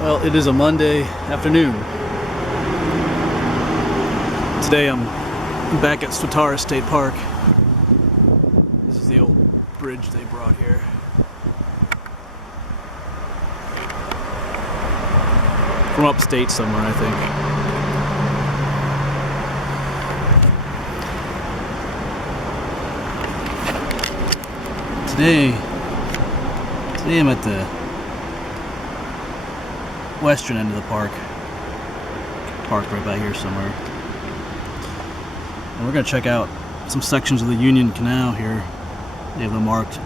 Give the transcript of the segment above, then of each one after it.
Well, it is a Monday afternoon. Today I'm back at Swatara State Park. This is the old bridge they brought here. From upstate somewhere, I think. Today I'm at the western end of the park right by here somewhere, and we're going to check out some sections of the Union Canal here. They have them marked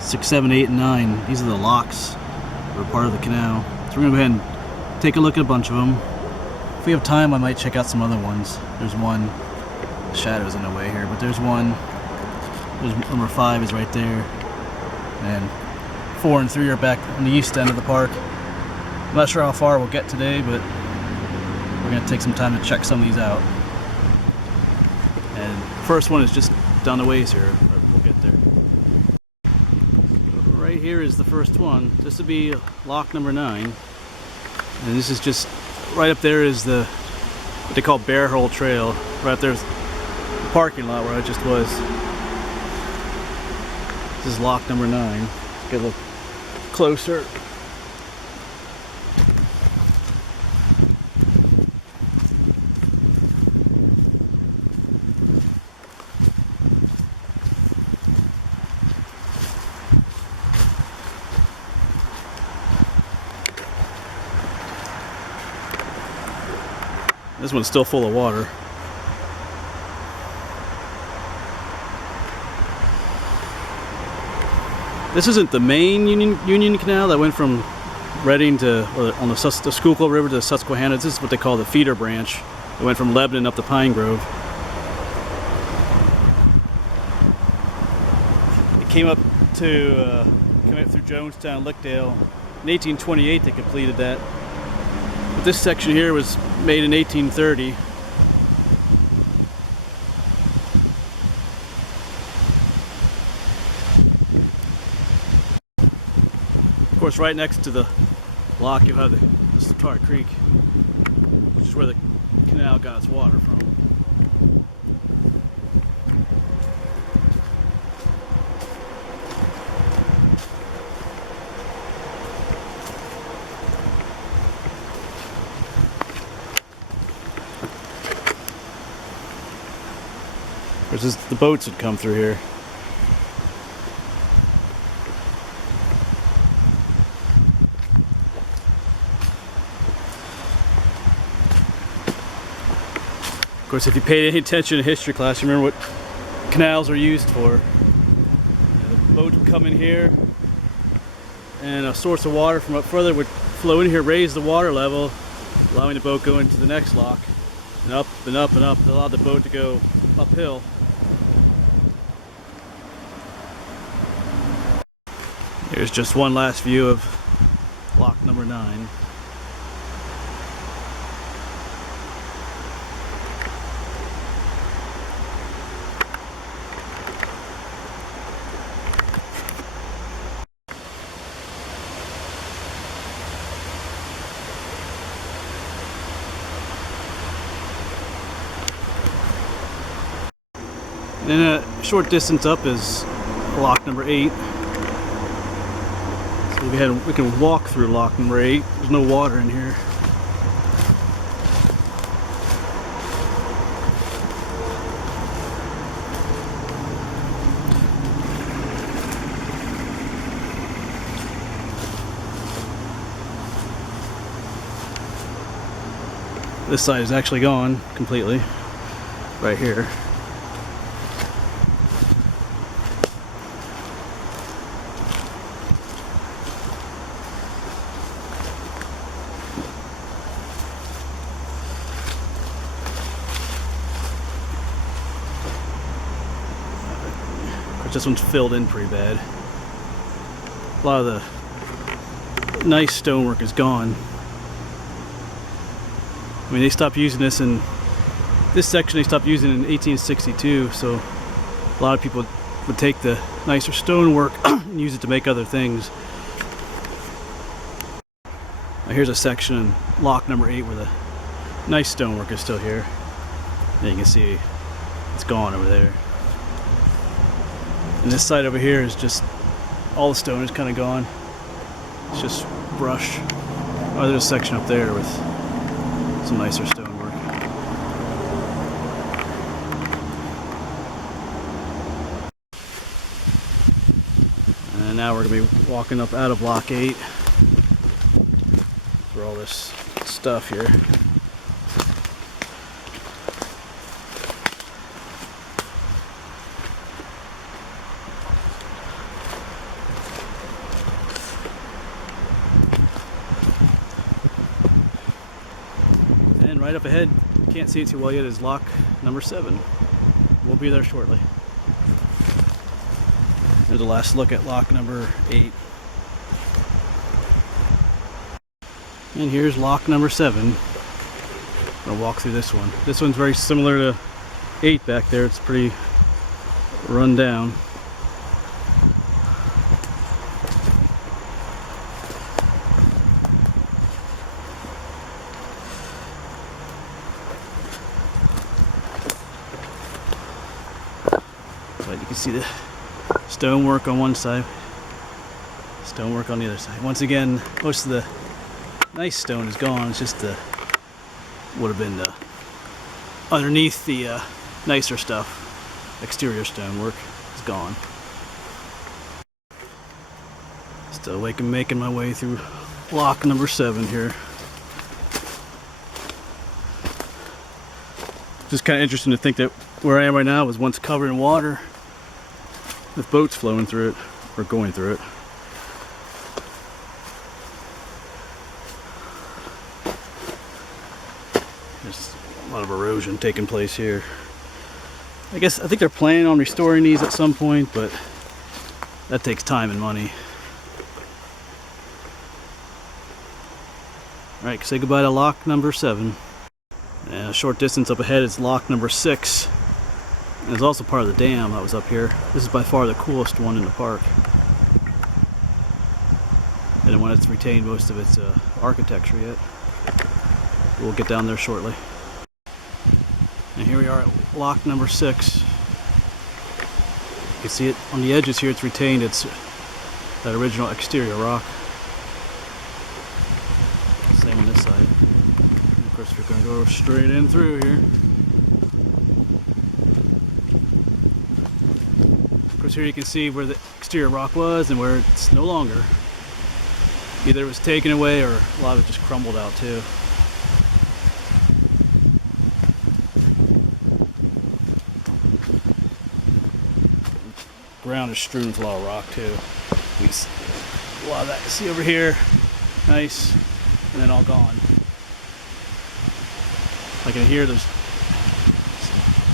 6, 7, 8, and 9. These are the locks that are part of the canal, so we're going to go ahead and take a look at a bunch of them. If we have time, I might check out some other ones. There's one, the shadow's in the way here, but there's one. There's number 5 is right there, and 4 and 3 are back on the east end of the park. I'm not sure how far we'll get today, but we're going to take some time to check some of these out. And the first one is just down the ways here, but we'll get there. Right here is the first one. This would be lock number 9. And this is just, right up there is the, what they call Bear Hole Trail. Right up there's the parking lot where I just was. This is lock number 9. Get a look closer. This one's still full of water. This isn't the main Union Canal that went from Reading to, or on the Schuylkill River to Susquehanna. This is what they call the feeder branch. It went from Lebanon up to Pine Grove. It came up through Jonestown, Lickdale. In 1828 they completed that. But this section here was made in 1830. Of course, right next to the lock you have the Swatara Creek, which is where the canal got its water from. The boats would come through here. Of course, if you paid any attention in history class, you remember what canals are used for. The boat would come in here, and a source of water from up further would flow in here, raise the water level, allowing the boat go into the next lock, and up and up and up. It allowed the boat to go uphill. Here's just one last view of lock number 9. And then a short distance up is lock number 8. We can walk through lock number 8. There's no water in here. This side is actually gone completely. Right here. This one's filled in pretty bad. A lot of the nice stonework is gone. I mean, they stopped using this in this section. They stopped using it in 1862, so a lot of people would take the nicer stonework and use it to make other things. Now here's a section in lock number 8 where the nice stonework is still here. And you can see it's gone over there. And this side over here is just all the stone is kind of gone. It's just brush. Oh, there's a section up there with some nicer stonework. And now we're going to be walking up out of Lock 8 for all this stuff here. And right up ahead, can't see it too well yet, is lock number 7. We'll be there shortly. There's a last look at lock number 8. And here's lock number 7. I'm gonna walk through this one. This one's very similar to 8 back there. It's pretty run down. But you can see the stonework on one side, stonework on the other side. Once again, most of the nice stone is gone. It's just the would have been the underneath the nicer stuff. Exterior stonework is gone. Still making my way through lock number 7 here. Just kind of interesting to think that where I am right now was once covered in water with boats flowing through it or going through it. There's a lot of erosion taking place here. I think they're planning on restoring these at some point, but that takes time and money. Alright, say goodbye to lock number 7. And a short distance up ahead is lock number 6. And it's also part of the dam that was up here. This is by far the coolest one in the park. And the one that's retained most of its architecture yet. We'll get down there shortly. And here we are at lock number 6. You can see it on the edges here, it's retained that original exterior rock. Same on this side. And of course we're going to go straight in through here. Of course here you can see where the exterior rock was and where it's no longer. Either it was taken away or a lot of it just crumbled out too. Ground is strewn with a lot of rock too. A lot of that you see over here, nice, and then all gone. Like in here, there's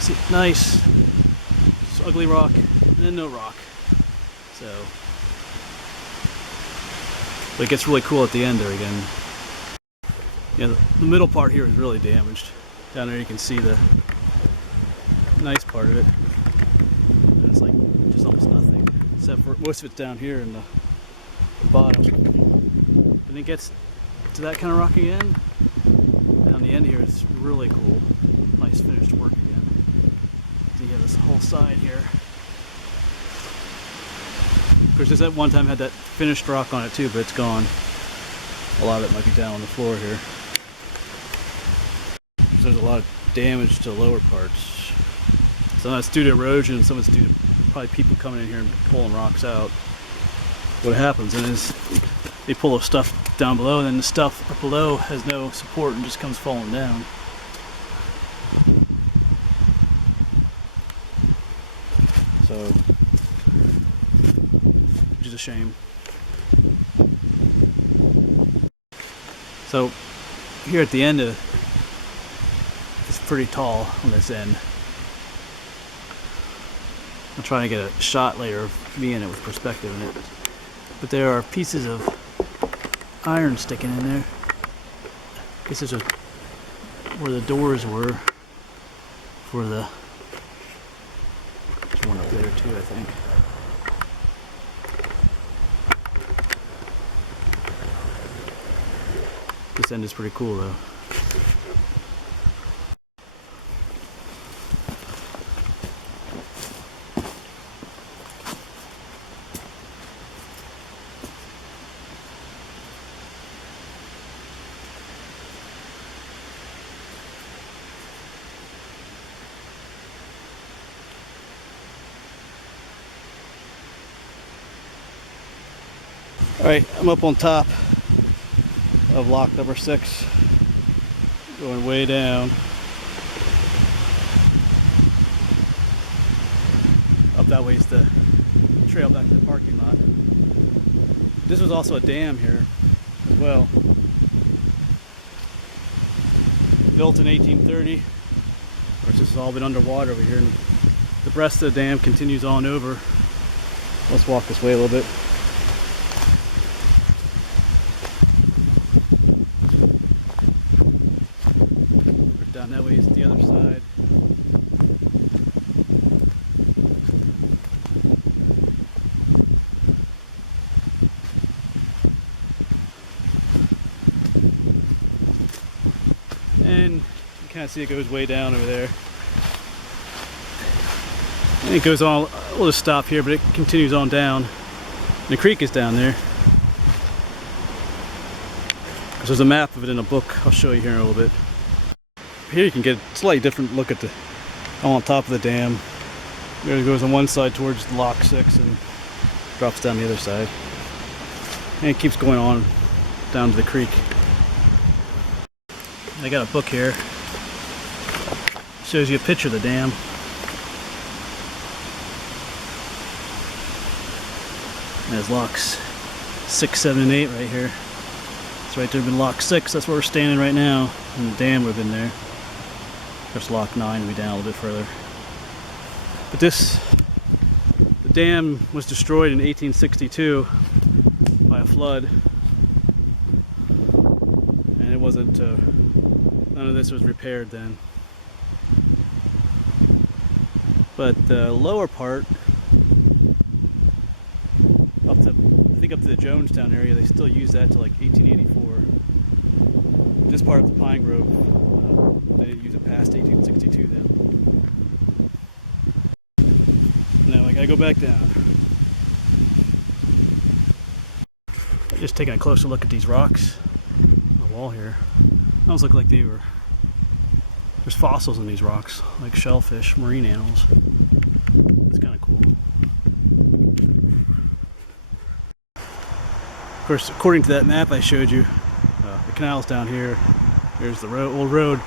see, nice, it's ugly rock, and then no rock. So, but it gets really cool at the end there again. Yeah, the middle part here is really damaged. Down there you can see the nice part of it. And it's like just almost nothing, except for most of it's down here in the bottom. And it gets to that kind of rock again. And on the end here, it's really cool. Nice finished work again. So you have this whole side here. Of course, this at one time had that finished rock on it too, but it's gone. A lot of it might be down on the floor here. So there's a lot of damage to the lower parts. Some of that's due to erosion, some of it's due to probably people coming in here and pulling rocks out. What happens then is they pull the stuff down below, and then the stuff up below has no support and just comes falling down. So, which is a shame. So, here at the end it's pretty tall on this end. I'm trying to get a shot later of me in it with perspective in it. But there are pieces of iron sticking in there. I guess this is where the doors were for the... There's one up there too, I think. This end is pretty cool though. Alright, I'm up on top of lock number 6, going way down. Up that way is the trail back to the parking lot. This was also a dam here as well. Built in 1830. Of course, this has all been underwater over here, and the breast of the dam continues on over. Let's walk this way a little bit. Down that way is the other side. And you kind of see it goes way down over there. And it goes on, we'll just stop here, but it continues on down. And the creek is down there. There's a map of it in a book I'll show you here in a little bit. Here you can get a slightly different look at the on top of the dam. There it goes on one side towards lock 6 and drops down the other side. And it keeps going on down to the creek. I got a book here. Shows you a picture of the dam. There's locks 6, 7, and 8 right here. It's right there in lock 6. That's where we're standing right now. And the dam would have been there. Of course, lock 9 would be down a little bit further. But the dam was destroyed in 1862 by a flood. And it wasn't, none of this was repaired then. But the lower part, I think up to the Jonestown area, they still use that to like 1884. This part of the Pine Grove, they didn't use it past 1862 then. Now I gotta go back down. Just taking a closer look at these rocks on the wall here. Those look like there's fossils in these rocks, like shellfish, marine animals. It's kind of cool. Of course, according to that map I showed you, the canal's down here. There's the road, old road.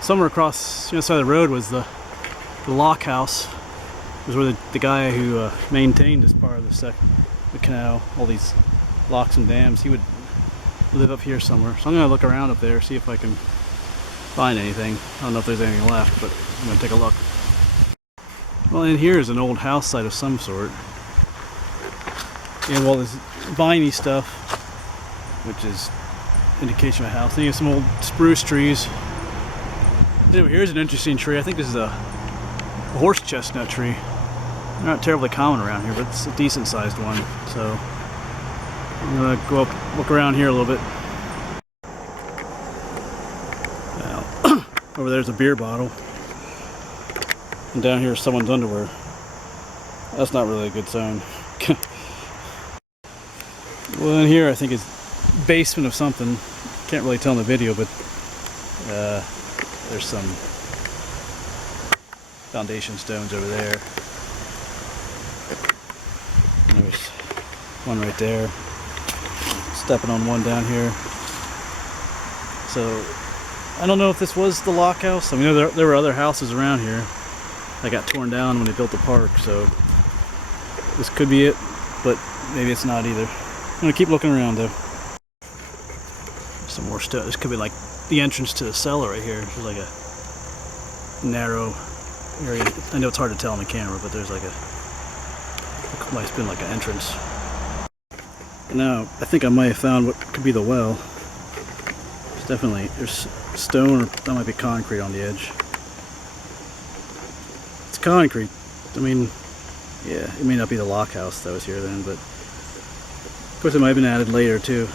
Somewhere across the other side of the road was the lockhouse. It was where the guy who maintained this part of the canal, all these locks and dams, he would live up here somewhere. So I'm going to look around up there, see if I can find anything. I don't know if there's anything left, but I'm going to take a look. Well, in here is an old house site of some sort. And all this viney stuff, which is indication of a house. Then you have some old spruce trees. Anyway, here's an interesting tree. I think this is a horse chestnut tree. They're not terribly common around here, but it's a decent sized one. So I'm gonna go up, look around here a little bit. Now, over there's a beer bottle. And down here is someone's underwear. That's not really a good sign. Well, in here I think is basement of something. Can't really tell in the video, but there's some foundation stones over there. And there's one right there. Stepping on one down here. So I don't know if this was the lockhouse. I mean, there were other houses around here that got torn down when they built the park, so this could be it, but maybe it's not either. I'm gonna keep looking around though. Some more stuff. This could be like the entrance to the cellar right here. There's like a narrow area. I know it's hard to tell on the camera, but there's like might have been like an entrance. Now I think I might have found what could be the well. There's stone, or that might be concrete on the edge. It's concrete. I mean, yeah, it may not be the lockhouse that was here then, but of course it might have been added later too.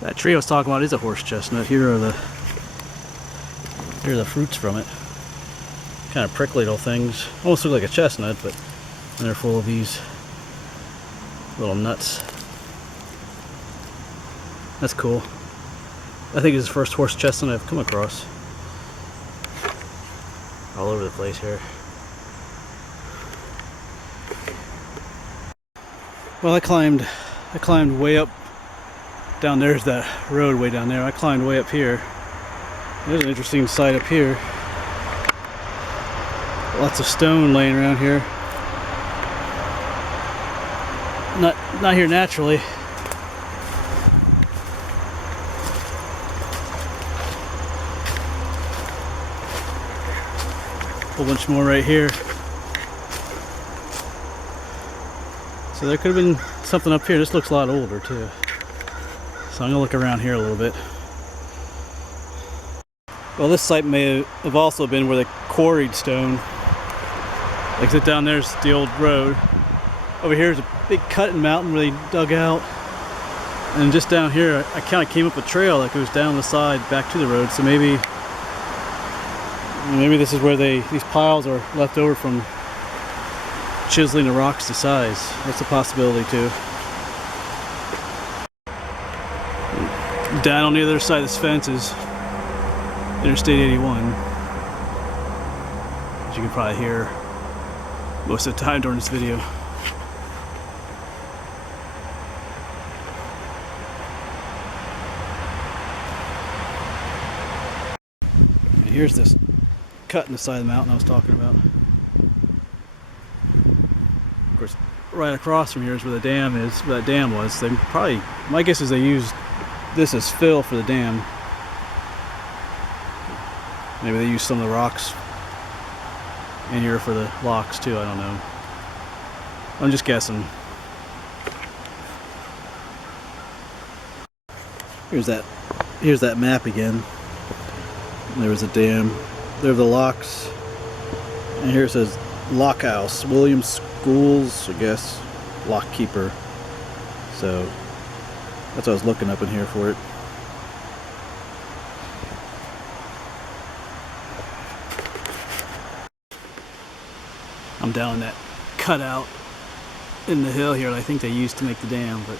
That tree I was talking about is a horse chestnut. Here are the fruits from it. Kind of prickly little things. Almost look like a chestnut, but they're full of these little nuts. That's cool. I think it's the first horse chestnut I've come across. All over the place here. Well, I climbed way up down. There's that road way down there. I climbed way up here. There's an interesting sight up here. Lots of stone laying around here. Not here naturally. A whole bunch more right here. So there could have been something up here. This looks a lot older too. So I'm gonna look around here a little bit. Well, this site may have also been where they quarried stone. Like that down there's the old road. Over here is a big cut in mountain where they dug out. And just down here, I kind of came up a trail that goes down the side back to the road. So maybe this is where these piles are left over from chiseling the rocks to size. That's a possibility too. Down on the other side of this fence is Interstate 81. As you can probably hear most of the time during this video. And here's this cut in the side of the mountain I was talking about. Of course, right across from here is where the dam is, where that dam was. They probably, my guess is they used this as fill for the dam. Maybe they used some of the rocks in here for the locks too, I don't know. I'm just guessing. Here's that map again. There was a dam. There are the locks. And here it says lockhouse. William Schools, I guess, lockkeeper. So that's what I was looking up in here for it. I'm down in that cutout in the hill here that I think they used to make the dam, but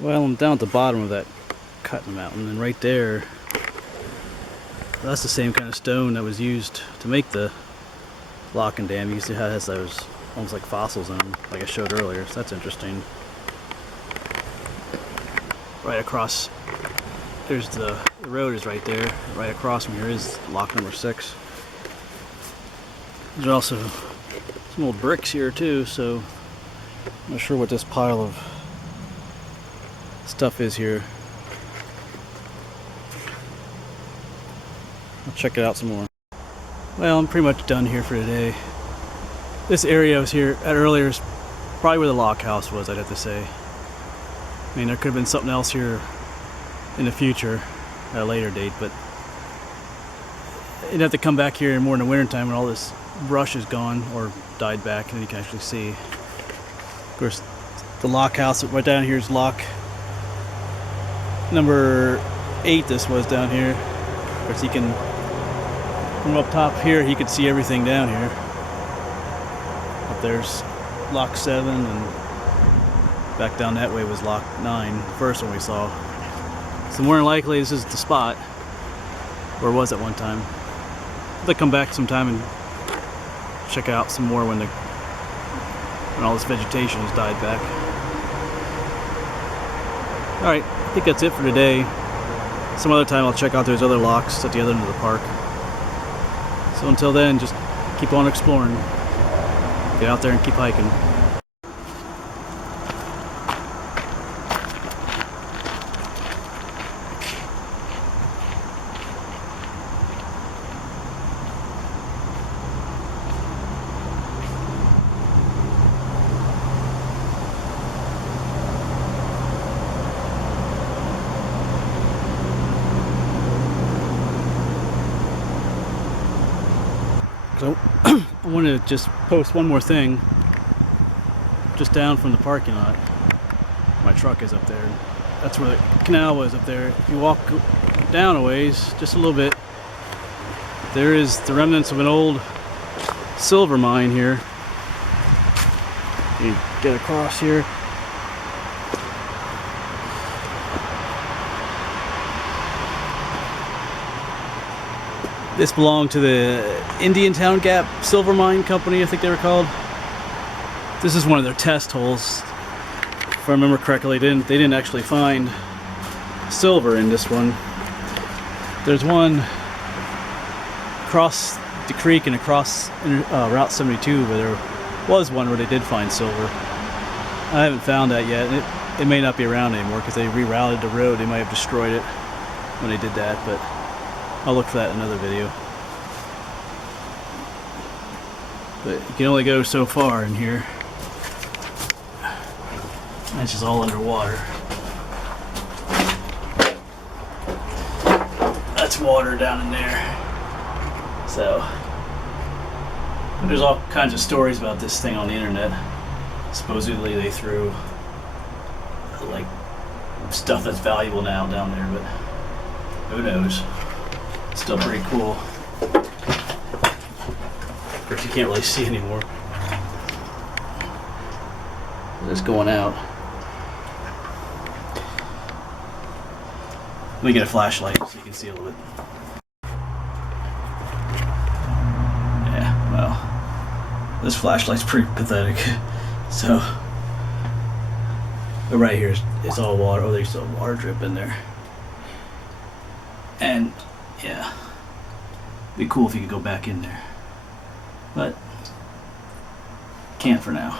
well, I'm down at the bottom of that cut in the mountain, and right there, that's the same kind of stone that was used to make the lock and dam. You see how it has those almost like fossils in them, like I showed earlier, so that's interesting. Right across, there's the road is right there. Right across from here is lock number 6. There's also some old bricks here too, so I'm not sure what this pile of stuff is here. I'll check it out some more. Well, I'm pretty much done here for today. This area I was here at earlier is probably where the lock house was, I'd have to say. I mean, there could have been something else here in the future at a later date, but you'd have to come back here more in the wintertime when all this brush is gone or died back and you can actually see. Of course, the lock house right down here is lock number 8. This was down here. Of course, you can, from up top here, you can see everything down here. Up there's lock 7, and back down that way was lock 9, the first one we saw. So more than likely this is the spot, or was at one time. I'll come back sometime and check out some more when all this vegetation has died back. Alright, I think that's it for today. Some other time I'll check out those other locks at the other end of the park. So until then, just keep on exploring. Get out there and keep hiking. So I wanted to just post one more thing. just down from the parking lot. My truck is up there. That's where the canal was up there. If you walk down a ways, just a little bit, there is the remnants of an old silver mine here. You get across here. This belonged to the Indian Town Gap Silver Mine Company, I think they were called. This is one of their test holes. If I remember correctly, they didn't actually find silver in this one. There's one across the creek and across Route 72 where there was one where they did find silver. I haven't found that yet. It may not be around anymore because they rerouted the road. They might have destroyed it when they did that, but I'll look for that in another video. But you can only go so far in here. That's just all underwater. That's water down in there. So, there's all kinds of stories about this thing on the internet. Supposedly they threw like stuff that's valuable now down there, but who knows? It's still pretty cool. Of course, you can't really see anymore. It's going out. Let me get a flashlight so you can see a little bit. Yeah, well, this flashlight's pretty pathetic. So, but right here is all water. Oh, there's still water drip in there. And yeah, it'd be cool if you could go back in there, but can't for now.